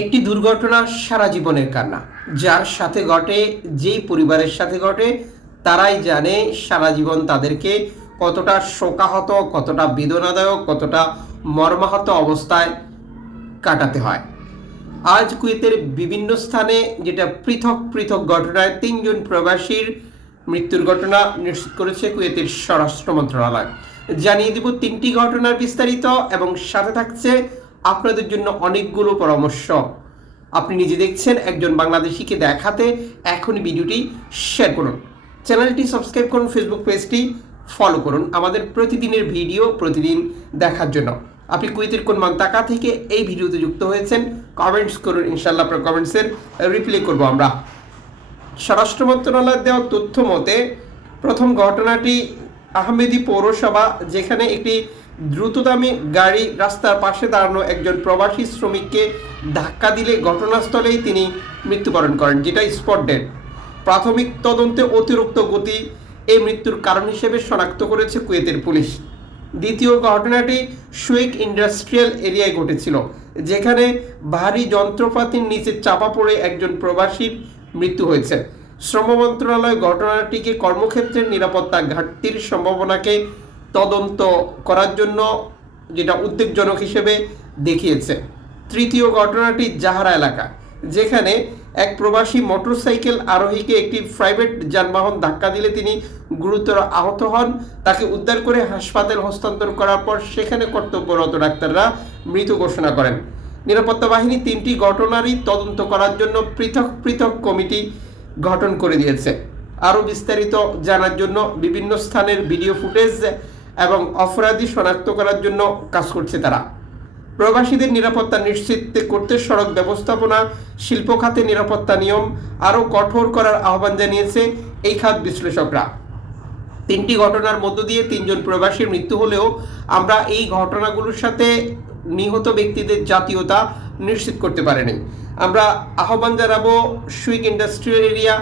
একটি দুর্ঘটনা সারা জীবনের কান্না, যার সাথে ঘটে, যেই পরিবারের সাথে ঘটে, তারাই জানে সারা জীবন তাদেরকে কতটা শোকাহত, কতটা বেদনাদায়ক, কতটা মর্মাহত অবস্থায় কাটাতে হয়। আজ কুয়েতের বিভিন্ন স্থানে যেটা পৃথক পৃথক ঘটনায় তিনজন প্রবাসীর মৃত্যুর ঘটনা নিশ্চিত করেছে কুয়েতের স্বরাষ্ট্র মন্ত্রণালয়। জানিয়ে দিব তিনটি ঘটনার বিস্তারিত এবং সাথে থাকছে আপনাদের জন্য অনেকগুলো পরামর্শ। আপনি নিজে দেখছেন, একজন বাংলাদেশিকে দেখাতে এখনই ভিডিওটি শেয়ার করুন। চ্যানেলটি সাবস্ক্রাইব করুন ফেসবুক পেজটি ফলো করুন। আমাদের প্রতিদিনের ভিডিও প্রতিদিন দেখার জন্য। আপনি কুয়েতের কোন মান্তাকা থেকে এই ভিডিওতে যুক্ত হয়েছেন কমেন্টস করুন। ইনশাল্লাহ আপনার কমেন্টসের রিপ্লাই করব আমরা। স্বরাষ্ট্র মন্ত্রণালয়ের দেওয়া তথ্য মতে, প্রথম ঘটনাটি আহমেদি পৌরসভা, যেখানে একটি দ্রুতগামী গাড়ি রাস্তার পাশে দাঁড়ানো একজন প্রবাসী শ্রমিককে ধাক্কা দিলে ঘটনাস্থলেই তিনি মৃত্যুবরণ করেন, যেটা স্পট ডেড প্রাথমিক তদন্তে অতিরিক্ত গতি এই মৃত্যুর কারণ হিসেবে শনাক্ত করেছে কুয়েতের পুলিশ। দ্বিতীয় ঘটনাটি সুইক ইন্ডাস্ট্রিয়াল এরিয়ায় ঘটেছিল, যেখানে ভারী যন্ত্রপাতির নিচে চাপা পড়ে একজন প্রবাসীর মৃত্যু হয়েছে। শ্রম মন্ত্রণালয় ঘটনাটিকে কর্মক্ষেত্রের নিরাপত্তা ঘাটতির সম্ভাবনাকে তদন্ত করার জন্য যেটা উদ্বেগজনক হিসেবে দেখিয়েছে। তৃতীয় ঘটনাটি জাহারা এলাকা, যেখানে এক প্রবাসী মোটরসাইকেল আরোহীকে একটি প্রাইভেট যানবাহন ধাক্কা দিলে তিনি গুরুতর আহত হন। তাকে উদ্ধার করে হাসপাতাল হস্তান্তর করার পর সেখানে কর্তব্যরত ডাক্তাররা মৃত ঘোষণা করেন। নিরাপত্তা বাহিনী তিনটি ঘটনারই তদন্ত করার জন্য পৃথক পৃথক কমিটি গঠন করে দিয়েছে। আরও বিস্তারিত জানার জন্য বিভিন্ন স্থানের ভিডিও ফুটেজ এবং অপরাধী শনাক্ত করার জন্য কাজ করছে তারা। প্রবাসীদের নিরাপত্তা নিশ্চিত করতে সড়ক ব্যবস্থাপনা, শিল্প খাতে নিরাপত্তা নিয়ম আরও কঠোর করার আহ্বান জানিয়েছে এই খাত বিশ্লেষকরা। তিনটি ঘটনার মধ্য দিয়ে তিনজন প্রবাসীর মৃত্যু হলেও আমরা এই ঘটনাগুলোর সাথে নিহত ব্যক্তিদের জাতীয়তা নিশ্চিত করতে পারেনি। আমরা আহ্বান জানাব সুইক ইন্ডাস্ট্রিয়াল এরিয়া,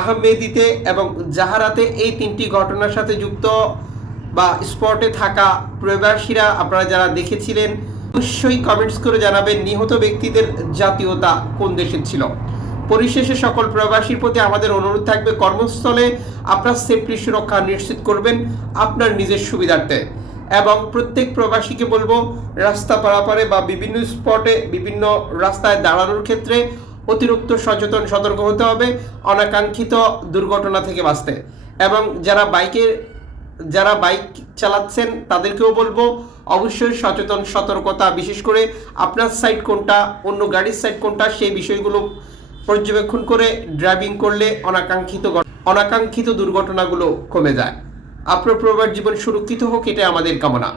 আহমেদিতে এবং জাহারাতে এই তিনটি ঘটনার সাথে যুক্ত বা স্পটে থাকা প্রবাসীরা আপনারা যারা দেখেছিলেন, অবশ্যই কমেন্টস করে জানাবেন নিহত ব্যক্তিদের জাতীয়তা কোন দেশের ছিল। পরিশেষে সকল প্রবাসীর প্রতি আমাদের অনুরোধ থাকবে, কর্মস্থলে আপনার সেফটি সুরক্ষা নিশ্চিত করবেন আপনার নিজের সুবিধার্থে। এবং প্রত্যেক প্রবাসীকে বলব, রাস্তা পারাপারে বা বিভিন্ন স্পটে বিভিন্ন রাস্তায় দাঁড়ানোর ক্ষেত্রে অতিরিক্ত সচেতন, সতর্ক হতে হবে, অনাকাঙ্ক্ষিত দুর্ঘটনা থেকে বাঁচতে। এবং যারা বাইকের যারা বাইক চালাচ্ছেন তাদেরকেও বলব অবশ্যই সচেতন, সতর্কতা। বিশেষ করে আপনার সাইড কোনটা, অন্য গাড়ির সাইড কোনটা, সেই বিষয়গুলো পর্যবেক্ষণ করে ড্রাইভিং করলে অনাকাঙ্ক্ষিত অনাকাঙ্ক্ষিত দুর্ঘটনাগুলো কমে যায়। আপনার প্রবার জীবন সুরক্ষিত হোক, এটাই আমাদের কামনা।